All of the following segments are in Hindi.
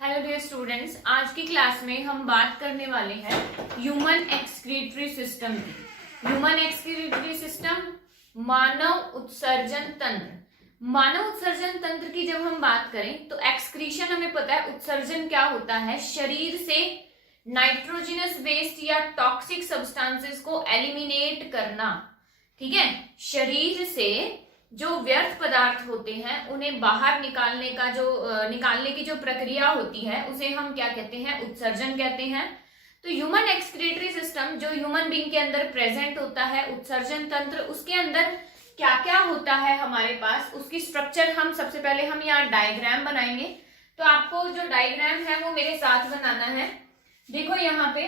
हेलो डियर स्टूडेंट्स, आज की क्लास में हम बात करने वाले हैं ह्यूमन एक्सक्रीटरी सिस्टम की। ह्यूमन एक्सक्रीटरी सिस्टम, मानव उत्सर्जन तंत्र। मानव उत्सर्जन तंत्र की जब हम बात करें तो एक्सक्रीशन हमें पता है, उत्सर्जन क्या होता है, शरीर से नाइट्रोजनस वेस्ट या टॉक्सिक सब्सटेंसेस को एलिमिनेट करना। ठीक है, शरीर से जो व्यर्थ पदार्थ होते हैं उन्हें बाहर निकालने की जो प्रक्रिया होती है उसे हम क्या कहते हैं, उत्सर्जन कहते हैं। तो ह्यूमन एक्सक्रीटरी सिस्टम जो ह्यूमन बीइंग के अंदर प्रेजेंट होता है, उत्सर्जन तंत्र, उसके अंदर क्या क्या होता है हमारे पास, उसकी स्ट्रक्चर हम सबसे पहले हम यहाँ डायग्राम बनाएंगे। तो आपको जो डायग्राम है वो मेरे साथ बनाना है। देखो यहाँ पे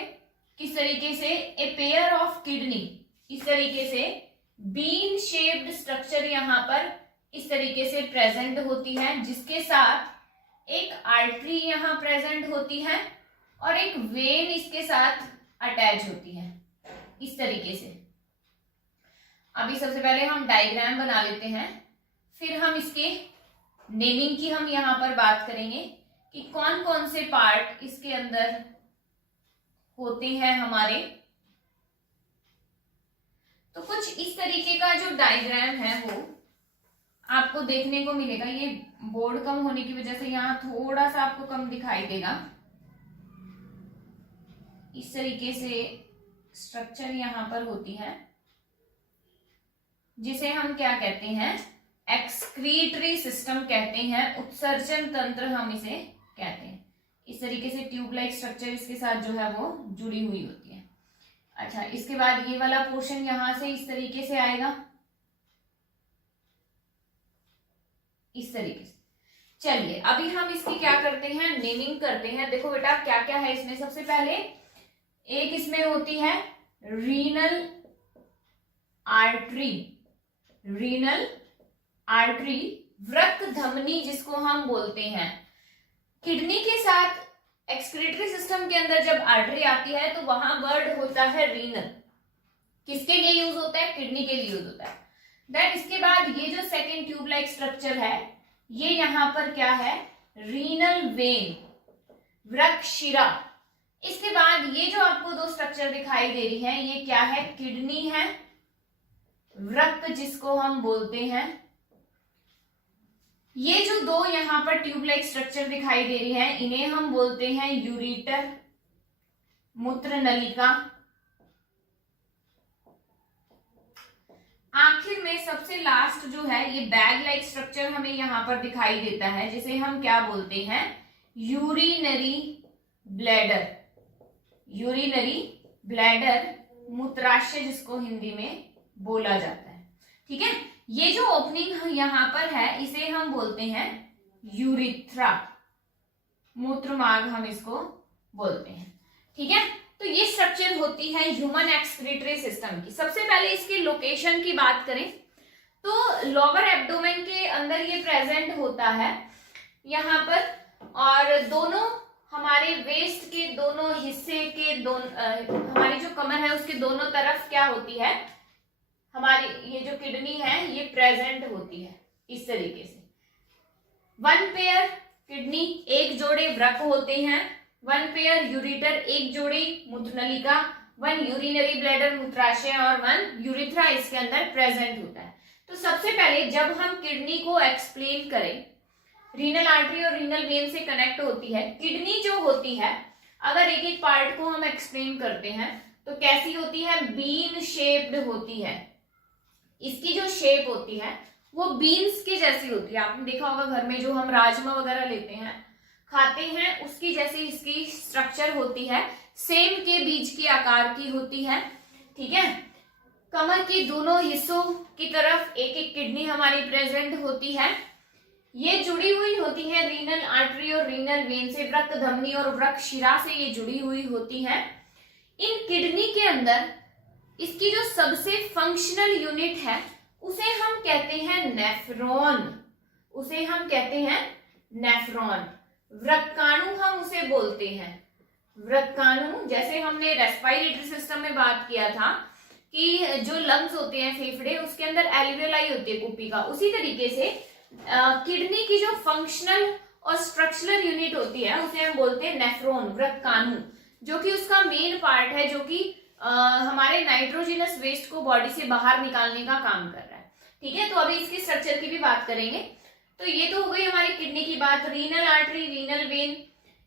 किस तरीके से ए पेयर ऑफ किडनी, इस तरीके से बीन शेप्ड स्ट्रक्चर यहाँ पर इस तरीके से प्रेजेंट होती है, जिसके साथ एक आर्टरी यहाँ प्रेजेंट होती है और एक वेन इसके साथ अटैच होती है इस तरीके से। अभी सबसे पहले हम डायग्राम बना लेते हैं, फिर हम इसके नेमिंग की हम यहाँ पर बात करेंगे कि कौन कौन से पार्ट इसके अंदर होते हैं हमारे। तो कुछ इस तरीके का जो डायग्राम है वो आपको देखने को मिलेगा। ये बोर्ड कम होने की वजह से यहाँ थोड़ा सा आपको कम दिखाई देगा। इस तरीके से स्ट्रक्चर यहाँ पर होती है, जिसे हम क्या कहते हैं, एक्सक्रीटरी सिस्टम कहते हैं, उत्सर्जन तंत्र हम इसे कहते हैं। इस तरीके से ट्यूब लाइक स्ट्रक्चर इसके साथ जो है वो जुड़ी हुई होती है। अच्छा, इसके बाद ये वाला पोर्शन यहां से इस तरीके से आएगा, इस तरीके से। चलिए अभी हम इसकी क्या करते हैं, नेमिंग करते हैं। देखो बेटा क्या क्या है इसमें। सबसे पहले एक इसमें होती है रीनल आर्टरी, रीनल आर्टरी, वृक्क धमनी जिसको हम बोलते हैं। किडनी के साथ एक्सक्रीटरी सिस्टम के अंदर जब आर्टरी आती है तो वहां वर्ड होता है रीनल। किसके लिए यूज होता है, किडनी के लिए यूज होता है। देन इसके बाद ये जो सेकेंड ट्यूब लाइक स्ट्रक्चर है, ये यहां पर क्या है, रीनल वेन, वृक्क शिरा। इसके बाद ये जो आपको दो स्ट्रक्चर दिखाई दे रही है, ये क्या है, किडनी है, वृक्क जिसको हम बोलते हैं। ये जो दो यहां पर ट्यूब लाइक स्ट्रक्चर दिखाई दे रही है, इन्हें हम बोलते हैं यूरिटर, मूत्र नलिका। आखिर में सबसे लास्ट जो है ये बैग लाइक स्ट्रक्चर हमें यहां पर दिखाई देता है, जिसे हम क्या बोलते हैं, यूरिनरी ब्लैडर, यूरिनरी ब्लैडर, मूत्राशय जिसको हिंदी में बोला जाता है। ठीक है, ये जो ओपनिंग यहां पर है इसे हम बोलते हैं यूरिथ्रा, मूत्रमार्ग हम इसको बोलते हैं। ठीक है, तो ये स्ट्रक्चर होती है ह्यूमन एक्सक्रीटरी सिस्टम की। सबसे पहले इसकी लोकेशन की बात करें तो लोअर एब्डोमेन के अंदर ये प्रेजेंट होता है यहाँ पर, और दोनों हमारे वेस्ट के दोनों हिस्से के हमारी जो कमर है उसके दोनों तरफ क्या होती है, हमारी ये जो किडनी है ये प्रेजेंट होती है इस तरीके से। वन पेयर किडनी, एक जोड़े वृक्क होते हैं, वन पेयर यूरिटर, एक जोड़ी मूत्रनलिका, वन यूरिनरी ब्लैडर मूत्राशय, और वन यूरिथ्रा इसके अंदर प्रेजेंट होता है। तो सबसे पहले जब हम किडनी को एक्सप्लेन करें, रीनल आर्टरी और रीनल वेन से कनेक्ट होती है। किडनी जो होती है, अगर एक एक पार्ट को हम एक्सप्लेन करते हैं तो कैसी होती है, बीन शेप्ड होती है। इसकी जो शेप होती है वो बीन्स के जैसी होती है। आपने देखा होगा घर में जो हम राजमा वगैरह लेते हैं खाते हैं, उसकी जैसी इसकी स्ट्रक्चर होती है, सेम के बीज के आकार की होती है। ठीक है, कमर की दोनों हिस्सों की तरफ एक एक किडनी हमारी प्रेजेंट होती है। ये जुड़ी हुई होती है रीनल आर्टरी और रीनल वेन से, वृक्क धमनी और वृक्क शिरा से ये जुड़ी हुई होती है। इन किडनी के अंदर इसकी जो सबसे फंक्शनल यूनिट है उसे हम कहते हैं नेफ्रॉन, उसे हम कहते हैं नेफ्रॉन। वृक्काणु हम उसे बोलते हैं, वृक्काणु। जैसे हमने रेस्पिरेटरी सिस्टम में बात किया था कि जो लंग्स होते हैं, फेफड़े, उसके अंदर एल्वियोलाई होती है कुप्पी का, उसी तरीके से किडनी की जो फंक्शनल और स्ट्रक्चरल यूनिट होती है उसे हम बोलते हैं नेफ्रॉन, व्रतकाणु, जो कि उसका मेन पार्ट है, जो कि हमारे नाइट्रोजिनस वेस्ट को बॉडी से बाहर निकालने का काम कर रहा है। ठीक है, तो अभी इसकी स्ट्रक्चर की भी बात करेंगे। तो ये तो हो गई हमारी किडनी की बात। Renal artery, renal vein,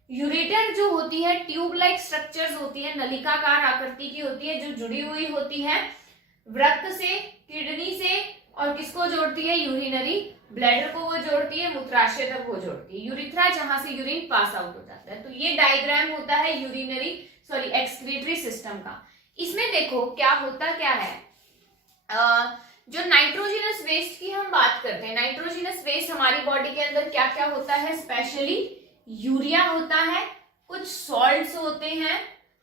ureter जो होती है ट्यूब लाइक स्ट्रक्चर्स होती है, नलिकाकार आकृति की होती है, जो जुड़ी हुई होती है वृक्क से, किडनी से, और किसको जोड़ती है, यूरिनरी ब्लैडर को वो जोड़ती है, मूत्राशय तक वो जोड़ती है, यूरिथ्रा जहां से यूरिन पास आउट हो जाता है। तो ये डायग्राम होता है एक्सक्रीटरी सिस्टम का। इसमें देखो क्या होता क्या है, जो नाइट्रोजिनस वेस्ट की हम बात करते हैं, नाइट्रोजिनस वेस्ट हमारी बॉडी के अंदर क्या क्या होता है, स्पेशली यूरिया होता है, कुछ सॉल्ट्स होते हैं,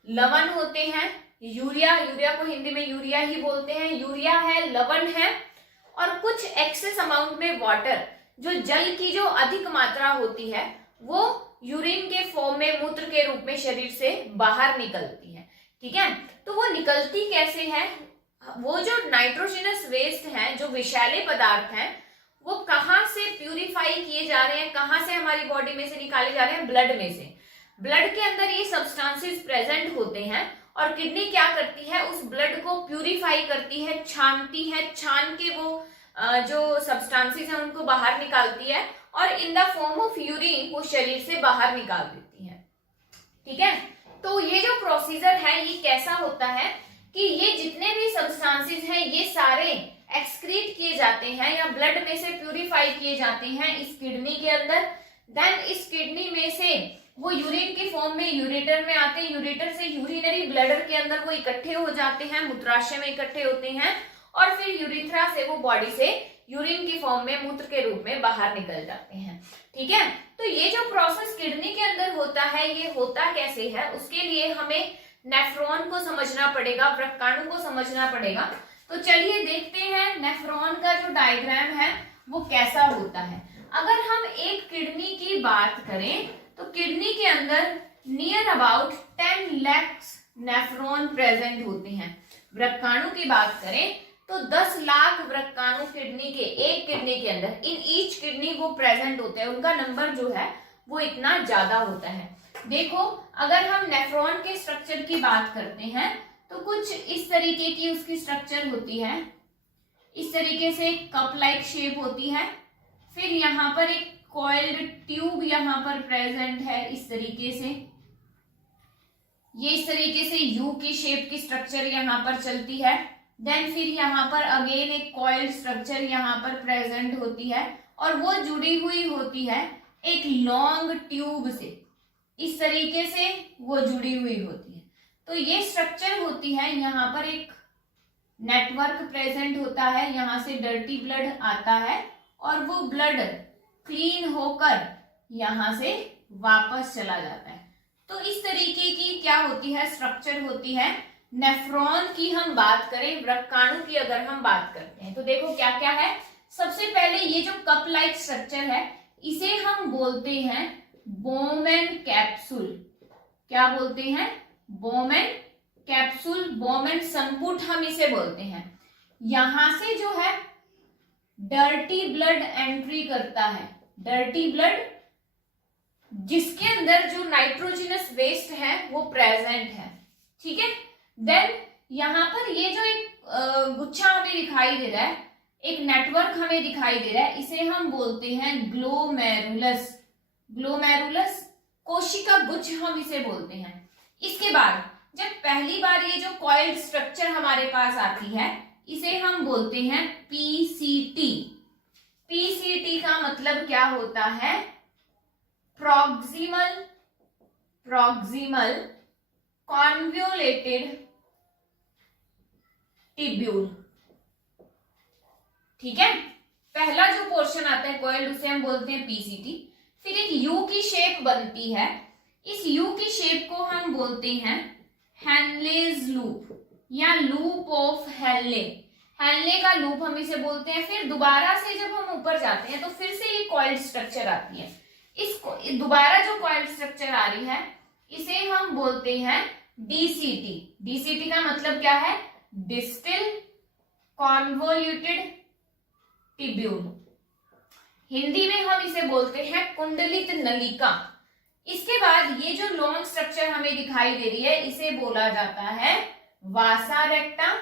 लवण होते हैं, यूरिया को हिंदी में यूरिया ही बोलते हैं, यूरिया है, लवण है, और कुछ एक्सेस अमाउंट में वाटर, जो जल की जो अधिक मात्रा होती है वो यूरिन के फॉर्म में, मूत्र के रूप में शरीर से बाहर निकलती है। ठीक है, तो वो निकलती कैसे है, वो जो नाइट्रोजनस वेस्ट है, जो विषैले पदार्थ हैं, वो कहाँ से प्यूरिफाई किए जा रहे हैं, कहाँ से हमारी बॉडी में से निकाले जा रहे हैं, ब्लड में से। ब्लड के अंदर ये सब्सटेंसेस प्रेजेंट होते हैं और किडनी क्या करती है, उस ब्लड को प्यूरिफाई करती है, छानती है, छान के वो जो सब्सटेंसेस हैं उनको बाहर निकालती है और in the form of urine वो शरीर से बाहर निकाल देती है। ठीक है, तो ये जो प्रोसीजर है ये कैसा होता है कि ये जितने भी सब्सटेंसेस हैं ये सारे एक्सक्रीट किए जाते हैं या ब्लड में से प्यूरिफाई किए जाते हैं इस किडनी के अंदर। देन इस किडनी में से वो यूरिन के फॉर्म में यूरेटर में आते हैं, यूरेटर से यूरिनरी ब्लैडर के अंदर वो इकट्ठे हो जाते हैं, मूत्राशय में इकट्ठे होते हैं और फिर यूरिथ्रा से वो बॉडी से यूरिन की फॉर्म में, मूत्र के रूप में बाहर निकल जाते हैं। ठीक है, तो ये जो प्रोसेस किडनी के अंदर होता है ये होता कैसे है, उसके लिए हमें नेफ्रॉन को समझना पड़ेगा, व्रतकाणु को समझना पड़ेगा। तो चलिए देखते हैं नेफ्रॉन का जो डायग्राम है वो कैसा होता है। अगर हम एक किडनी की बात करें तो किडनी के अंदर near about 10 lakh nephron present होते हैं। व्रतकाणु की बात करें तो 10 लाख व्रतकाणु किडनी के, एक किडनी के अंदर, इन ईच किडनी वो प्रेजेंट होते हैं, उनका नंबर जो है वो इतना ज्यादा होता है। देखो अगर हम नेफ्रॉन के स्ट्रक्चर की बात करते हैं तो कुछ इस तरीके की उसकी स्ट्रक्चर होती है, इस तरीके से कप लाइक शेप होती है, फिर यहाँ पर एक कॉइल्ड ट्यूब यहाँ पर प्रेजेंट है इस तरीके से, ये इस तरीके से यू की शेप की स्ट्रक्चर यहाँ पर चलती है। देन फिर यहाँ पर अगेन एक कॉइल्ड स्ट्रक्चर यहाँ पर प्रेजेंट होती है और वो जुड़ी हुई होती है एक लॉन्ग ट्यूब से, इस तरीके से वो जुड़ी हुई होती है। तो ये स्ट्रक्चर होती है, यहाँ पर एक नेटवर्क प्रेजेंट होता है, यहाँ से डर्टी ब्लड आता है और वो ब्लड क्लीन होकर यहाँ से वापस चला जाता है। तो इस तरीके की क्या होती है, स्ट्रक्चर होती है। नेफ्रॉन की हम बात करें, व्रतकाणु की अगर हम बात करते हैं तो देखो क्या क्या है। सबसे पहले ये जो कप लाइक स्ट्रक्चर है इसे हम बोलते हैं बोमेन कैप्सूल। क्या बोलते हैं, बोमेन कैप्सूल, बोमेन संपुट हम इसे बोलते हैं। यहां से जो है डर्टी ब्लड एंट्री करता है, डर्टी ब्लड जिसके अंदर जो नाइट्रोजनस वेस्ट है वो प्रेजेंट है। ठीक है, देन यहां पर ये जो एक गुच्छा हमें दिखाई दे रहा है, एक नेटवर्क हमें दिखाई दे रहा है, इसे हम बोलते हैं ग्लोमेरुलस। ग्लोमेरुलस कोशिका गुच्छ हम इसे बोलते हैं। इसके बाद जब पहली बार ये जो कॉइल्ड स्ट्रक्चर हमारे पास आती है इसे हम बोलते हैं पीसीटी। पीसीटी का मतलब क्या होता है, प्रॉक्सिमल कॉन्वोलेटेड टिब्यूल। ठीक है, पहला जो पोर्शन आता है कॉइल्ड उसे हम बोलते हैं पीसीटी। फिर एक यू की शेप बनती है, इस यू की शेप को हम बोलते हैं हेनलेज लूप या लूप ऑफ हेनले। हेनले का लूप हम इसे बोलते हैं। फिर दोबारा से जब हम ऊपर जाते हैं तो फिर से ये कॉइल्ड स्ट्रक्चर आती है। इसको दोबारा जो कॉइल्ड स्ट्रक्चर आ रही है इसे हम बोलते हैं डीसीटी। डीसीटी का मतलब क्या है, डिस्टल कॉन्वोल्यूटेड टिब्यूल। हिंदी में हम इसे बोलते हैं कुंडलित नलिका। इसके बाद ये जो लॉन्ग स्ट्रक्चर हमें दिखाई दे रही है इसे बोला जाता है वासा रेक्टा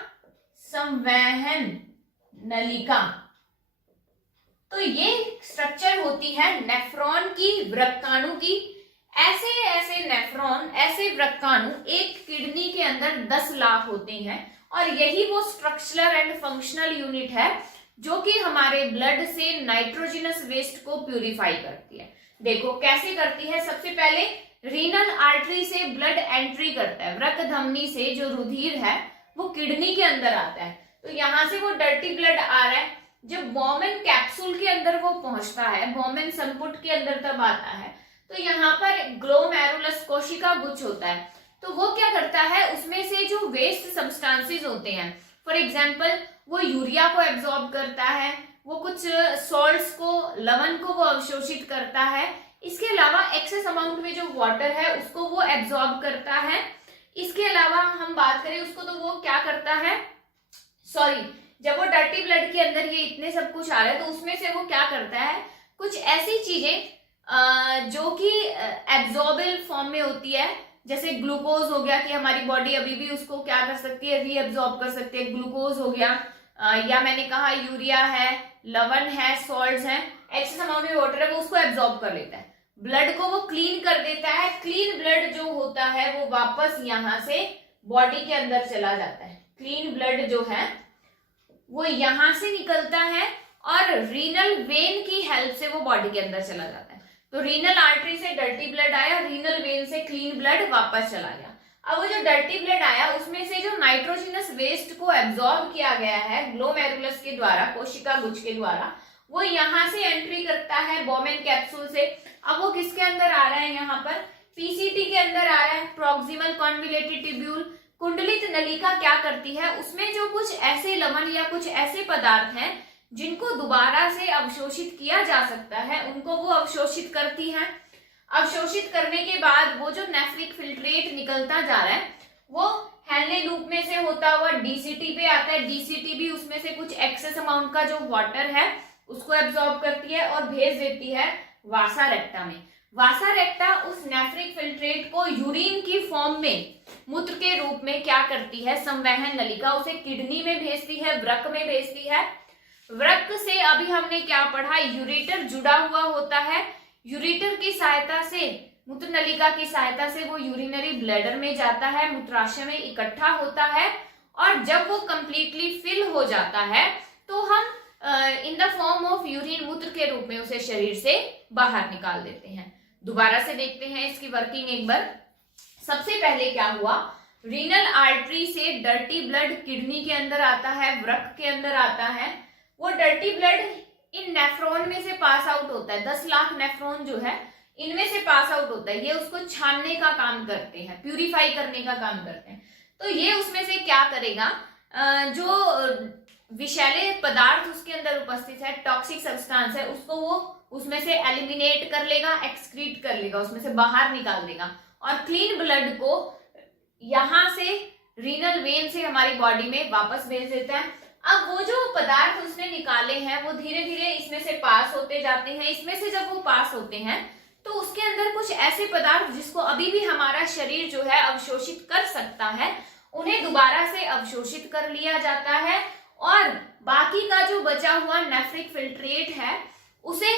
संवहन नलिका। तो ये स्ट्रक्चर होती है नेफ्रॉन की, वृक्काणु की। ऐसे ऐसे नेफ्रॉन, ऐसे वृक्काणु एक किडनी के अंदर 10 लाख होते हैं और यही वो स्ट्रक्चरल एंड फंक्शनल यूनिट है जो कि हमारे ब्लड से नाइट्रोजनस वेस्ट को प्यूरिफाई करती है। देखो कैसे करती है। सबसे पहले रीनल आर्टरी से ब्लड एंट्री करता है, वृक्क धमनी से जो रुधिर है वो किडनी के अंदर आता है। तो यहां से वो डर्टी ब्लड आ रहा है, जब बोमेन कैप्सूल के अंदर वो पहुंचता है, बोमेन संपुट के अंदर तब आता है, तो यहाँ पर ग्लोमेरुलस कोशिका गुच्छ होता है। तो वो क्या करता है, उसमें से जो वेस्ट सब्सटेंसेस होते हैं, फॉर एग्जांपल वो यूरिया को एब्जॉर्ब करता है, वो कुछ सॉल्ट्स को, लवण को वो अवशोषित करता है। इसके अलावा एक्सेस अमाउंट में जो वाटर है उसको वो एब्जॉर्ब करता है। इसके अलावा हम बात करें उसको तो वो क्या करता है, जब वो डर्टी ब्लड के अंदर ये इतने सब कुछ आ रहा है तो उसमें से वो क्या करता है, कुछ ऐसी चीजें जो कि एब्जॉर्बल फॉर्म में होती है, जैसे ग्लूकोज हो गया कि हमारी बॉडी अभी भी उसको क्या कर सकती है, रीएब्जॉर्ब कर सकती है। ग्लूकोज हो गया या मैंने कहा यूरिया है, लवण है, सॉल्ट्स हैं, एक्सेस अमाउंट में वाटर है, वो उसको एब्जॉर्ब कर लेता है। ब्लड को वो क्लीन कर देता है। क्लीन ब्लड जो होता है वो वापस यहाँ से बॉडी के अंदर चला जाता है। क्लीन ब्लड जो है वो यहां से निकलता है और रीनल वेन की हेल्प से वो बॉडी के अंदर चला जाता है। तो रीनल आर्टरी से डर्टी ब्लड आया, रीनल वेन से क्लीन ब्लड वापस चला गया। अब वो जो डर्टी ब्लड आया उसमें से जो नाइट्रोजनस वेस्ट को एब्जॉर्ब किया गया है ग्लोमेरुलस के द्वारा, कोशिका गुच्छ के द्वारा, वो यहां से एंट्री करता है बोमेन कैप्सूल से। अब वो किसके अंदर आ रहा है, यहाँ पर पीसीटी के अंदर आ रहा है, प्रॉक्सिमल कॉन्वोल्यूटेड ट्यूब्यूल। कुंडलित नलिका क्या करती है, उसमें जो कुछ ऐसे लवण या कुछ ऐसे पदार्थ हैं जिनको दोबारा से अवशोषित किया जा सकता है उनको वो अवशोषित करती है। अवशोषित करने के बाद वो जो नेफ्रिक फिल्ट्रेट निकलता जा रहा है वो हेनले लूप में से होता हुआ डीसीटी पे आता है। डीसीटी भी उसमें से कुछ एक्सेस अमाउंट का जो वाटर है उसको एब्जॉर्ब करती है और भेज देती है वासा रेक्टा में। वासा रेक्टा उस नेफ्रिक फिल्ट्रेट को यूरिन की फॉर्म में, मूत्र के रूप में क्या करती है, संवहन नलिका उसे किडनी में भेजती है, वृक्क में भेजती है। वृक्क से अभी हमने क्या पढ़ा, यूरेटर जुड़ा हुआ होता है। यूरेटर की सहायता से, मूत्र नलिका की सहायता से वो यूरिनरी ब्लैडर में जाता है, मूत्राशय में इकट्ठा होता है और जब वो कंप्लीटली फिल हो जाता है तो हम in the form of urine, मूत्र के रूप में उसे शरीर से बाहर निकाल देते हैं। दोबारा से देखते हैं इसकी वर्किंग एक बार। सबसे पहले क्या हुआ, रीनल आर्टरी से डर्टी ब्लड किडनी के अंदर आता है, वृक्क के अंदर आता है। वो डर्टी ब्लड इन नेफ्रॉन में से पास आउट होता है। 10 लाख नेफ्रॉन जो है इनमें से पास आउट होता है। ये उसको छानने का काम करते हैं, प्यूरिफाई करने का काम करते हैं। तो ये उसमें से क्या करेगा, जो विषैले पदार्थ उसके अंदर उपस्थित है, टॉक्सिक सब्सटेंस है, उसको वो उसमें से एलिमिनेट कर लेगा, एक्सक्रीट कर लेगा, उसमें से बाहर निकाल देगा और क्लीन ब्लड को यहां से रीनल वेन से हमारी बॉडी में वापस भेज देता है। अब वो जो पदार्थ उसने निकाले हैं वो धीरे धीरे इसमें से पास होते जाते हैं। इसमें से जब वो पास होते हैं तो उसके अंदर कुछ ऐसे पदार्थ जिसको अभी भी हमारा शरीर जो है अवशोषित कर सकता है, उन्हें दोबारा से अवशोषित कर लिया जाता है और बाकी का जो बचा हुआ नेफ्रिक फिल्ट्रेट है उसे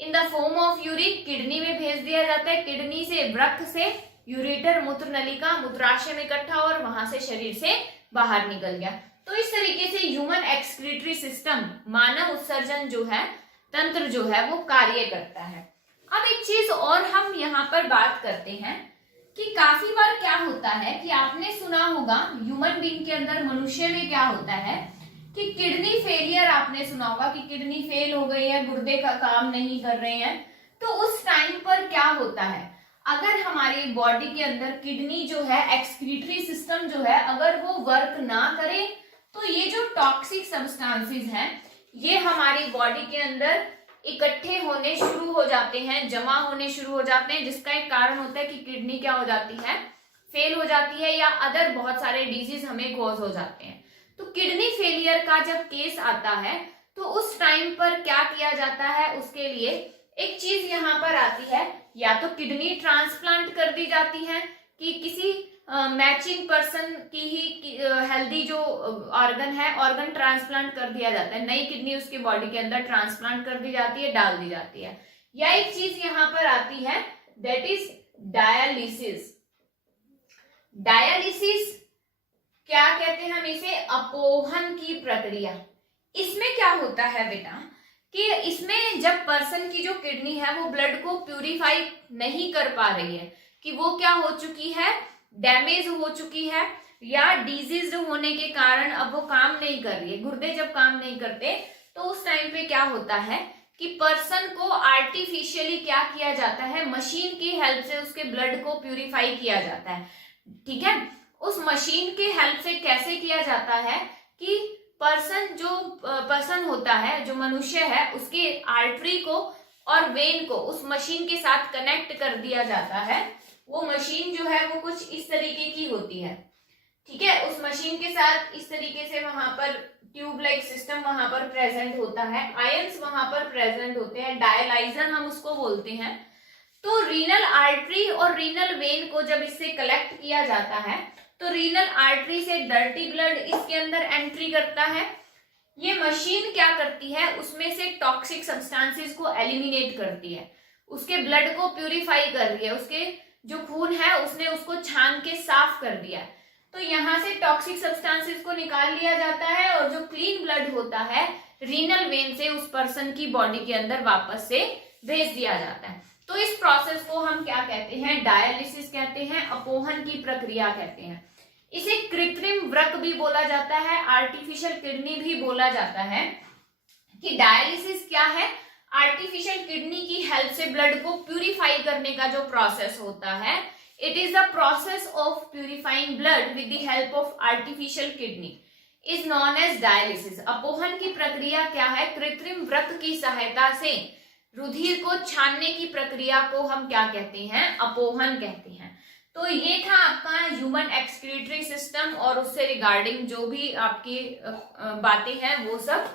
in the form of urine kidney में भेज दिया जाता है। किडनी से, वृक्क से यूरेटर, मूत्र नलिका, मूत्राशय में इकट्ठा और वहां से शरीर से बाहर निकल गया। तो इस तरीके से ह्यूमन एक्सक्रीटरी सिस्टम, मानव उत्सर्जन जो है तंत्र जो है वो कार्य करता है। अब एक चीज और हम यहाँ पर बात करते हैं कि काफी बार क्या होता है कि आपने सुना होगा ह्यूमन बीइंग के अंदर, मनुष्य में क्या होता है कि किडनी फेलियर, आपने सुना होगा कि किडनी फेल हो गई है, गुर्दे का काम नहीं कर रहे हैं। तो उस टाइम पर क्या होता है, अगर हमारी बॉडी के अंदर किडनी जो है, एक्सक्रीटरी सिस्टम जो है, अगर वो वर्क ना करे तो ये जो टॉक्सिक सब्सटेंसेस हैं ये हमारी बॉडी के अंदर इकट्ठे होने शुरू हो जाते हैं, जमा होने शुरू हो जाते हैं, जिसका एक कारण होता है कि किडनी क्या हो जाती है, फेल हो जाती है या अदर बहुत सारे डिजीज हमें कॉज हो जाते हैं। तो किडनी फेलियर का जब केस आता है तो उस टाइम पर क्या किया जाता है, उसके लिए एक चीज यहाँ पर आती है, या तो किडनी ट्रांसप्लांट कर दी जाती है कि किसी मैचिंग पर्सन की ही हेल्दी जो ऑर्गन है, ऑर्गन ट्रांसप्लांट कर दिया जाता है, नई किडनी उसके बॉडी के अंदर ट्रांसप्लांट कर दी जाती है, डाल दी जाती है। या एक चीज यहाँ पर आती है, दैट इज डायलिसिस। डायलिसिस क्या कहते हैं हम इसे, अपोहन की प्रक्रिया। इसमें क्या होता है बेटा कि इसमें जब पर्सन की जो किडनी है वो ब्लड को प्यूरिफाई नहीं कर पा रही है, कि वो क्या हो चुकी है, डैमेज हो चुकी है, या डिजीज होने के कारण अब वो काम नहीं कर रही है, गुर्दे जब काम नहीं करते, तो उस टाइम पे क्या होता है कि पर्सन को आर्टिफिशियली क्या किया जाता है, मशीन की हेल्प से उसके ब्लड को प्यूरिफाई किया जाता है। ठीक है, उस मशीन के हेल्प से कैसे किया जाता है कि पर्सन होता है, जो मनुष्य है, उसके आर्टरी को और वेन को उस मशीन के साथ कनेक्ट कर दिया जाता है। वो मशीन जो है वो कुछ इस तरीके की होती है। ठीक है, उस मशीन के साथ इस तरीके से वहां पर ट्यूब लाइक सिस्टम वहां पर प्रेजेंट होता है, आयंस वहां पर प्रेजेंट होते हैं, डायलाइजर हम उसको बोलते हैं। तो रीनल आर्टरी और रीनल वेन को जब इससे कलेक्ट किया जाता है, तो रीनल आर्टरी से डर्टी ब्लड इसके अंदर एंट्री करता है। ये मशीन क्या करती है, उसमें से टॉक्सिक सब्सटेंसेस को एलिमिनेट करती है, उसके ब्लड को प्यूरिफाई कर रही है, उसके जो खून है उसने उसको छान के साफ कर दिया है। तो यहाँ से टॉक्सिक सब्सटेंसेस को निकाल लिया जाता है और जो क्लीन ब्लड होता है रीनल वेन से उस पर्सन की बॉडी के अंदर वापस से भेज दिया जाता है। तो इस प्रोसेस को हम क्या कहते हैं, डायलिसिस कहते हैं, अपोहन की प्रक्रिया कहते हैं। इसे कृत्रिम वृक्क भी बोला जाता है, आर्टिफिशियल किडनी भी बोला जाता है। कि डायलिसिस क्या है, आर्टिफिशियल किडनी की हेल्प से ब्लड को प्यूरिफाई करने का जो प्रोसेस होता है, it is the process of purifying blood with the help of artificial kidney is known as dialysis. अपोहन की प्रक्रिया क्या है, कृत्रिम वृक्क की सहायता से रुधिर को छानने की प्रक्रिया को हम क्या कहते हैं, अपोहन कहते हैं। तो ये था आपका ह्यूमन एक्सक्रीटरी सिस्टम और उससे रिगार्डिंग जो भी आपकी बातें हैं वो सब।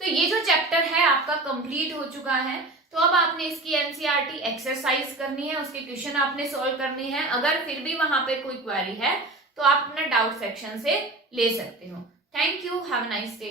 तो ये जो चैप्टर है आपका कंप्लीट हो चुका है। तो अब आपने इसकी एनसीईआरटी एक्सरसाइज करनी है, उसके क्वेश्चन आपने सॉल्व करने हैं। अगर फिर भी वहां पे कोई क्वेरी है तो आप अपना डाउट सेक्शन से ले सकते हो। Thank you, have a nice day.